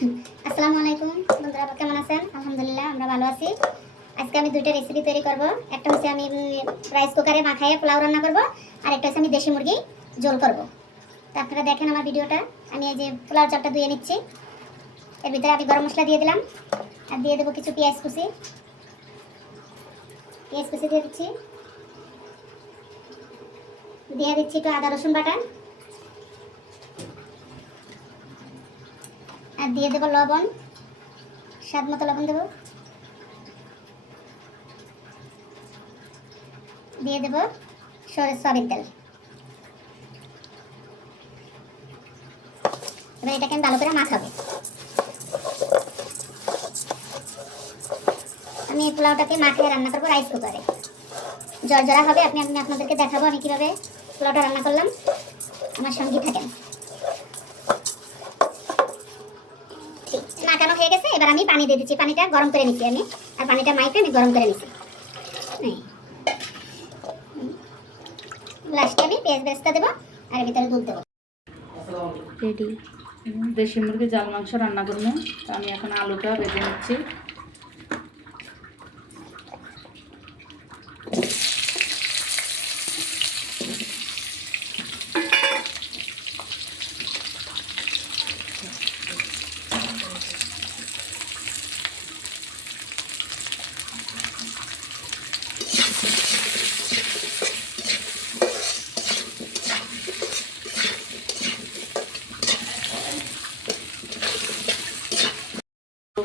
আসসালামু আলাইকুম। বন্ধুরা কেমন আছেন? আলহামদুলিল্লাহ, আমরা ভালো আছি। আজকে আমি দুইটা রেসিপি তৈরি করব। একটা হচ্ছে আমি রাইস কুকারে মাখাইয়ে পোলাও রান্না করব, আর একটা হচ্ছে আমি দেশি মুরগি ঝোল করব। তো আপনারা দেখেন আমার ভিডিওটা। আমি এই যে পোলাও চাপটা ধুয়ে নিচ্ছি। এর ভিতরে আমি গরম মশলা দিয়ে দিলাম। আর দিয়ে দেবো কিছু পেঁয়াজ কুচি। পেঁয়াজ কুচি দিয়ে দিচ্ছি। দিয়ে দিচ্ছি একটু আদা রসুন বাটা। আর দিয়ে দেবো লবণ। স্বাদ মতো লবণ দেবো। দিয়ে দেবো সয়াবিন তেল। এবার এটাকে আমি ভালো করে মাখাবো। আমি এই পোলাওটাকে মাখিয়ে রান্না করব রাইস কুকারে জল জর্জরা হবে, আপনি, আমি আপনাদেরকে দেখাবো আমি কীভাবে পোলাওটা রান্না করলাম। আমার সঙ্গী থাকেন ঠিক, মাখানো হয়ে গেছে এবার আমি পানি দিয়ে দিচ্ছি পানিটা গরম করে নিচ্ছি আমি। আর পানিটা মাইকে আমি গরম করে নিচ্ছি। লাস্টে আমি পেঁয়াজ বেস্তা দেবো আর ভিতরে দুধ দেবো। রেডি দেশি মুরগি জাল মাংস রান্না করব। তো আমি এখন আলুটা বেজে নিচ্ছি।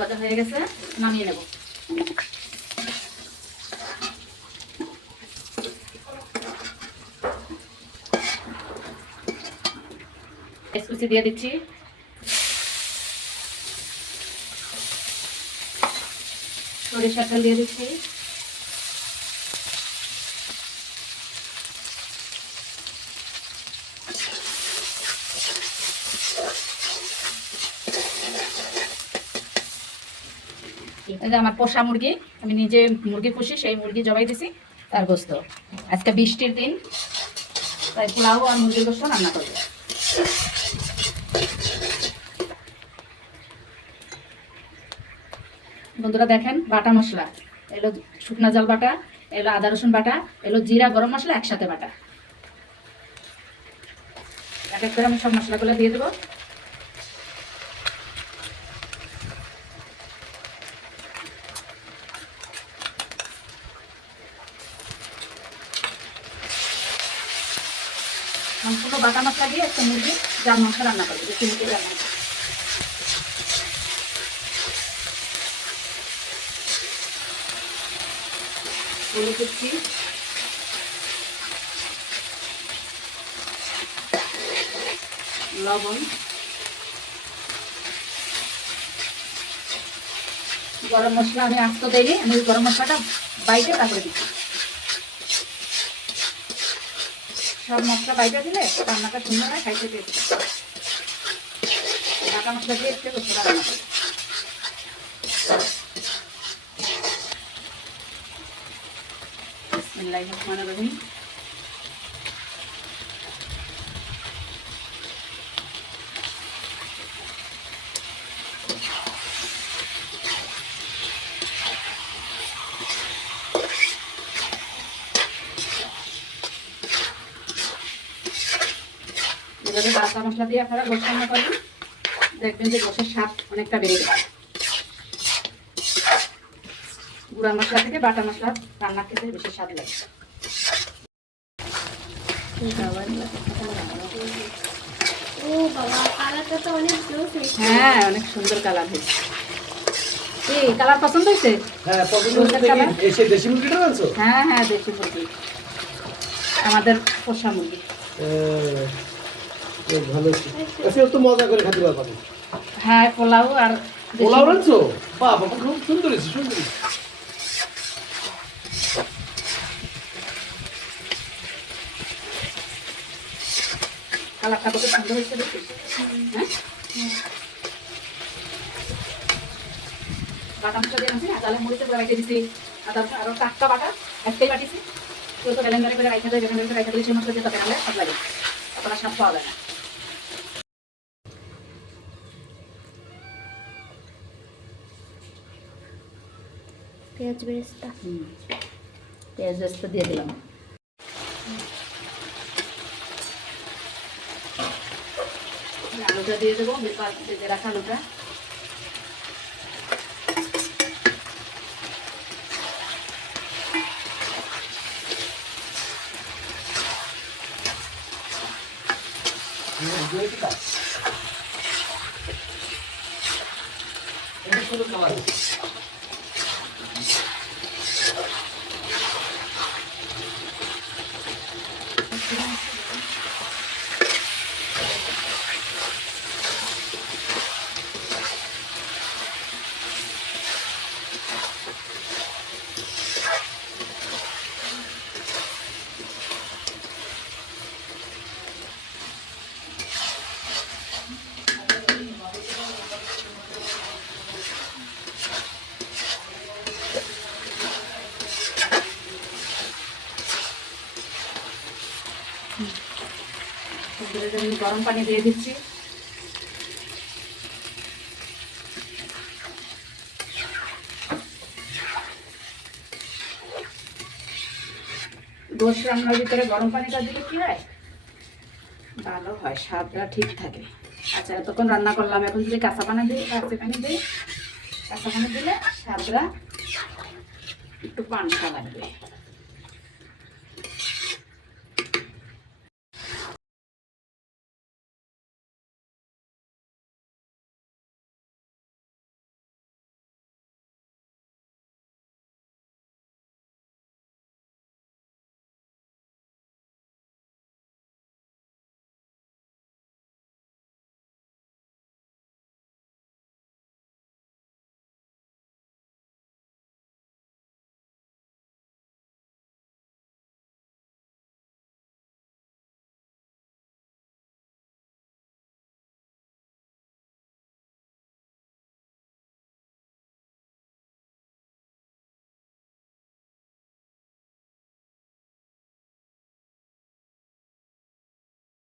ভাজা হয়ে গেছে নামিয়ে নেব। কুচি দিয়ে দিচ্ছি। সরিষা দিয়ে দিচ্ছি। আমার পোষা মুরগি, আমি নিজে মুরগি পুষি, সেই মুরগি জবাই দিছি, তার গোস্ত। আজকে বৃষ্টির দিন, তাই পোলাও আর মুরগির গোস্ত রান্না করব। বন্ধুরা দেখেন, বাটা মশলা, এলো শুকনা জল বাটা, এলো আদা রসুন বাটা, এলো জিরা, গরম মশলা, একসাথে বাটা। এক এক করে আমি সব মশলাগুলো দিয়ে দেবো। সম্পূর্ণ বাটা মশলা দিয়ে একটা মুরগি জাল মাংস রান্না করব দেশি মুরগি লবণ। গরম মশলা আমি আস্ত দেয়নি আমি গরম মশলাটা বাইটে তারপরে দিচ্ছি। সব মশলা বাইরে দিলে রান্নাটা সুন্দর হয়, খাইতে পেয়ে ঢাকা মশলা দিয়ে একটু রান্না। রহিম। এভাবে বাটা মশলা দিয়ে আপনারা গোস রান্না করবেন। দেখবেন যে গোসের স্বাদ অনেকটা বেড়ে গেছে। গুঁড়া মশলা থেকে বাটা মশলা রান্না খেতে বেশি স্বাদ লাগে। ও বাবা কালারটা তো অনেক হ্যাঁ অনেক সুন্দর কালার হয়েছে। এই কালার পছন্দ হয়েছে? হ্যাঁ হ্যাঁ হ্যাঁ দেশি মুরগি। আমাদের পোষা মুরগি। ভালো আজকে তো মজা করে খাতে পারবা হ্যাঁ পোলাও আর পোলাও বাহ বাবা খুব সুন্দর হয়েছে সুন্দর। কালারটা কত সুন্দর হয়েছে হ্যাঁ? বাটা মশলা দিয়ে দিছি। আদা আরও টাটকা বাটা একটাই বাটিছি। কেউ তো ব্যালেন্ডারে করে রেখে দেয় ব্যালেন্ডারে করে দিলে সেই মশলা দিয়ে তরকারি রান্নায় স্বাদ লাগে। অতটা স্বাদ পাওয়া যায় না। পেঁয়াজ বেরেস্তা হুম পেঁয়াজ বেস্তা দিয়ে দিলাম আলুটা দিয়ে দেবো বেকার ভেজে রাখা আলুটা এটা শুধু খাবার তন্দুরের গরম পানি দিয়ে দিচ্ছি। গোশ রান্নার ভিতরে গরম পানিটা দিলে কি হয়? ভালো হয়, স্বাদটা ঠিক থাকে। আচ্ছা এতক্ষণ রান্না করলাম, এখন যদি কাঁচা পানি দিই, কাঁচা পানি দিই, কাঁচা পানি দিলে স্বাদটা একটু পানসা লাগবে।